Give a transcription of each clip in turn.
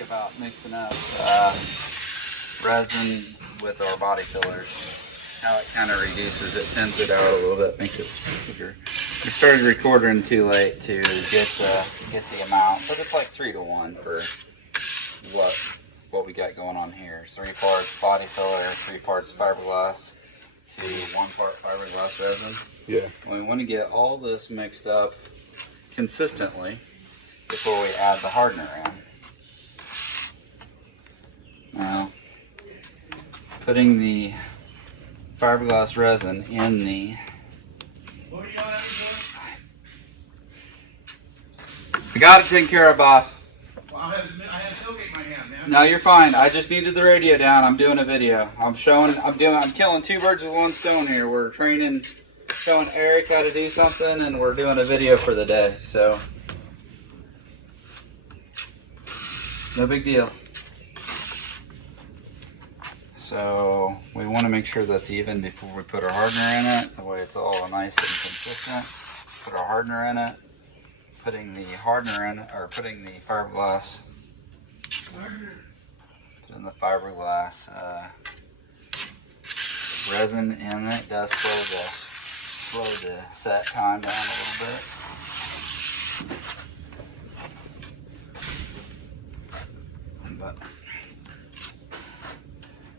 About mixing up resin with our body fillers, how it kind of reduces it, thins it out a little bit, makes it slicker. We started recording too late to get the amount, but it's like 3 to 1 for what we got going on here. 3 parts body filler, 3 parts fiberglass to 1 part fiberglass resin. Yeah. We want to get all this mixed up consistently before we add the hardener in. Now, putting the fiberglass resin in the... I got it taken care of, boss. Well, I had tailgate in my hand, man. No, you're fine. I just needed the radio down. I'm doing a video. I'm killing 2 birds with 1 stone here. We're showing Eric how to do something, and we're doing a video for the day. So, no big deal. So we want to make sure that's even before we put our hardener in it. That way it's all nice and consistent. Put our hardener in it. Putting the hardener in, or putting the fiberglass. Putting the fiberglass resin in it does slow the set time down a little bit. But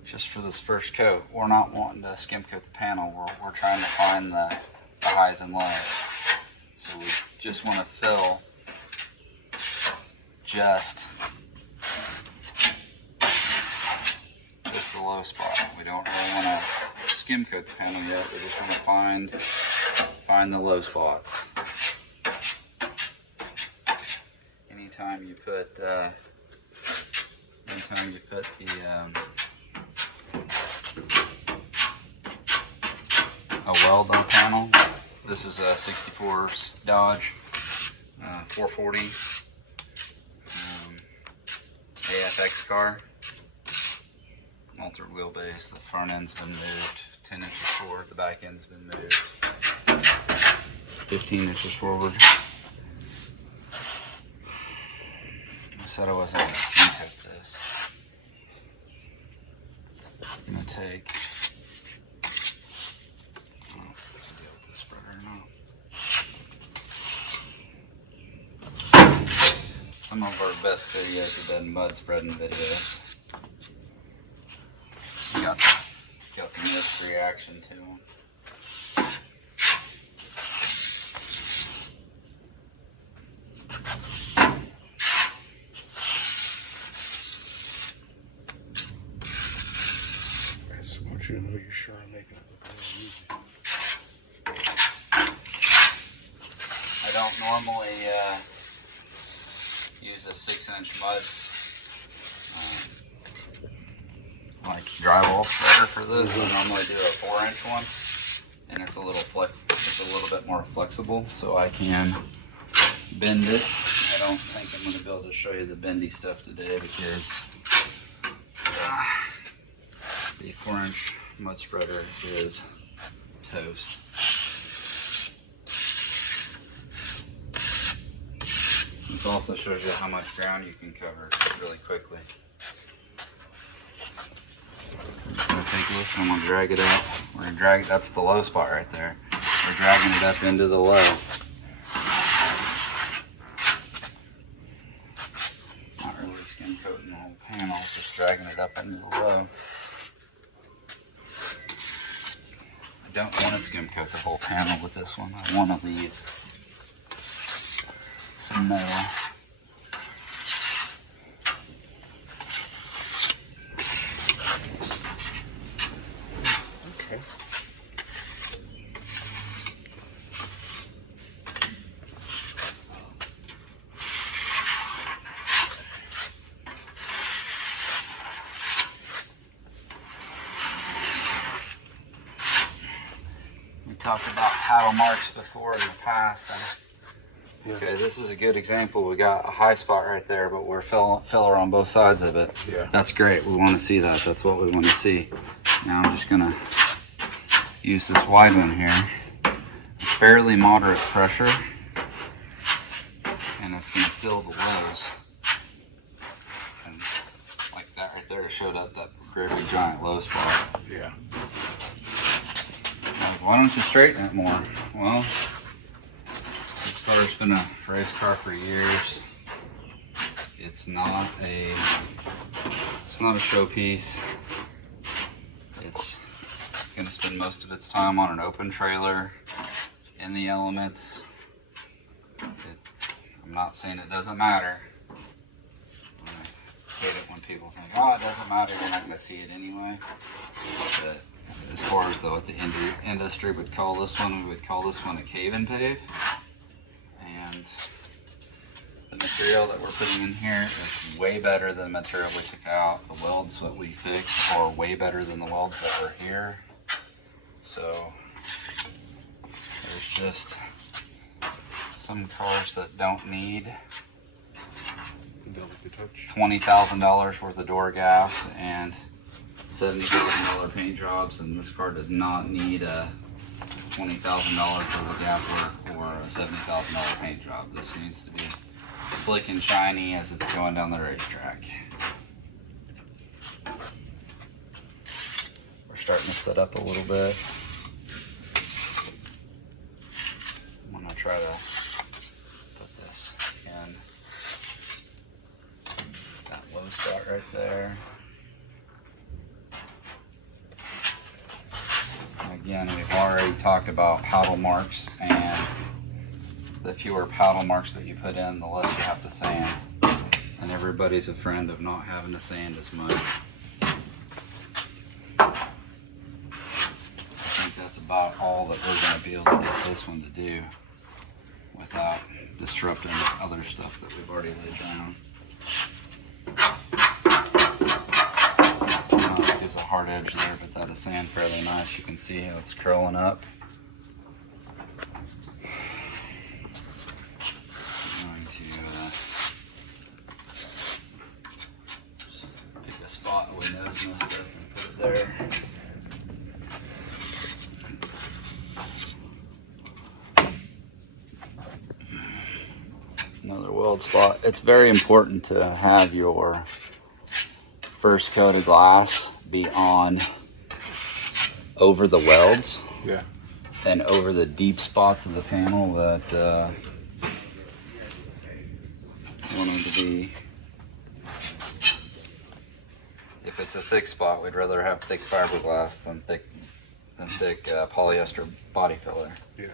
just for this first coat, we're not wanting to skim coat the panel. We're trying to find the highs and lows. So we just want to fill just the low spot. We don't really want to skim coat the panel yet. We just want to find the low spots. Anytime you put the a weld on a panel. This is a 64 Dodge 440 AFX car. Altered wheelbase. The front end's been moved 10 inches forward. The back end's been moved 15 inches forward. I said I wasn't going to skim coat this. I'm going to take... Some of our best videos have been mud spreading videos. Got the mixed reaction to them. I just want you to know you're sure I'm making it look real easy. I don't normally use a 6-inch mud like drywall spreader for this. I normally do a 4-inch one, and it's a little bit more flexible, so I can bend it. I don't think I'm going to be able to show you the bendy stuff today because the 4-inch mud spreader is toast. This also shows you how much ground you can cover really quickly. I'm going to take this and I'm going to drag it out. We're going to drag it, that's the low spot right there. We're dragging it up into the low. Not really skim coating the whole panel, just dragging it up into the low. I don't want to skim coat the whole panel with this one. I want to leave some metal. Okay. We talked about paddle marks before in the past. Yeah. Okay, this is a good example. We got a high spot right there, but we're filler on both sides of it. Yeah. That's great. We want to see that. That's what we want to see. Now I'm just gonna use this wide one here. It's fairly moderate pressure, and it's gonna fill the lows. there showed up that great big giant low spot. Yeah. Why don't you straighten it more? Well, this car's been a race car for years. It's not a showpiece. It's gonna spend most of its time on an open trailer in the elements. I'm not saying it doesn't matter. I hate it when people think, oh, it doesn't matter, you're not gonna see it anyway. But as far as what the industry would call this one, we would call this one a cave and pave. And the material that we're putting in here is way better than the material we took out. The welds that we fixed are way better than the welds that are here. So there's just some cars that don't need $20,000 worth of door gaps and $70,000 paint jobs, and this car does not need a $20,000 worth of gap work or a $70,000 paint job. This needs to be slick and shiny as it's going down the racetrack. We're starting to set up a little bit. I'm gonna try to put this in that low spot right there. Again, we've already talked about paddle marks, and the fewer paddle marks that you put in, the less you have to sand. And everybody's a friend of not having to sand as much. I think that's about all that we're going to be able to get this one to do without disrupting other stuff that we've already laid down. It gives a hard edge there, but that is sand fairly nice. You can see how it's curling up. I'm going to just pick a spot where we nose most of and put it there. Another weld spot. It's very important to have your first coat of glass be on over the welds. Yeah. And over the deep spots of the panel that you want them to be. If it's a thick spot, we'd rather have thick fiberglass than thick polyester body filler. Yeah.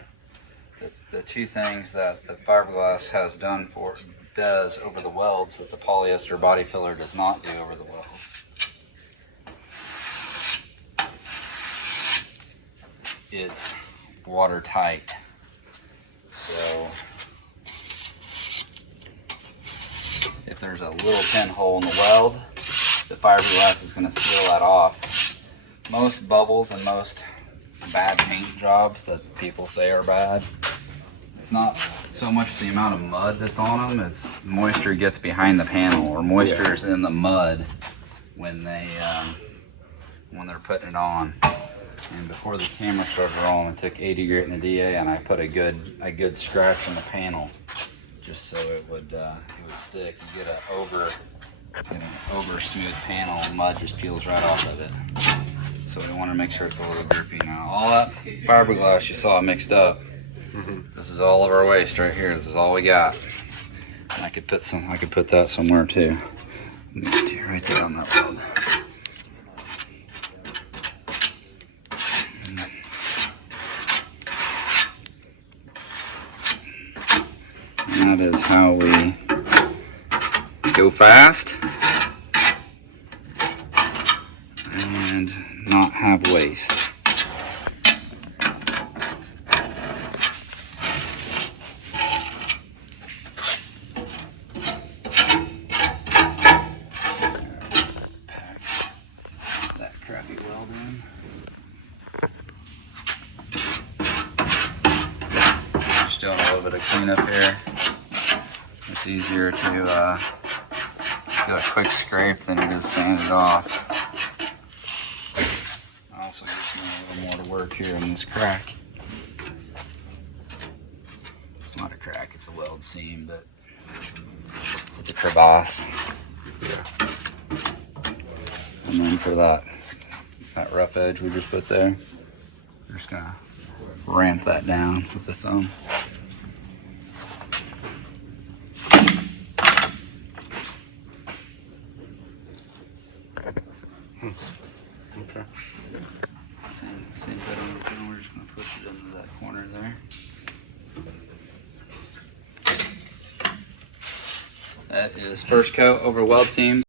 The two things that the fiberglass does over the welds that the polyester body filler does not do over the welds. It's watertight. So if there's a little pinhole in the weld, the fiberglass is going to seal that off. Most bubbles and most bad paint jobs that people say are bad, it's not so much the amount of mud that's on them, it's moisture gets behind the panel, or moisture is in the mud when when they're putting it on. And before the camera started rolling, I took 80 grit in a DA and I put a good scratch on the panel, just so it would stick. You get an over smooth panel, and mud just peels right off of it. So we want to make sure it's a little grippy now. All that fiberglass you saw mixed up. This is all of our waste right here. This is all we got. And I could put that somewhere too. Right there on that weld. And that is how we go fast and not have waste. That crappy weld in. Just doing a little bit of cleanup here. It's easier to do a quick scrape than it is sand it off. Also gives me a little more to work here in this crack. It's not a crack, it's a weld seam, but it's a crevasse. Yeah. And then for that rough edge we just put there, we're just gonna ramp that down with the thumb. Okay. Same bit on the thing. We're just gonna push it into that corner there. That is first coat over weld seams.